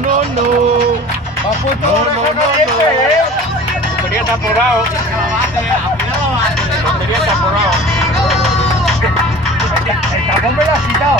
no, no. Me has puesto No, oreja no, no, caliente, no. ¿eh? Batería está apurado. Batería está apurado. El tapón me lo has quitado.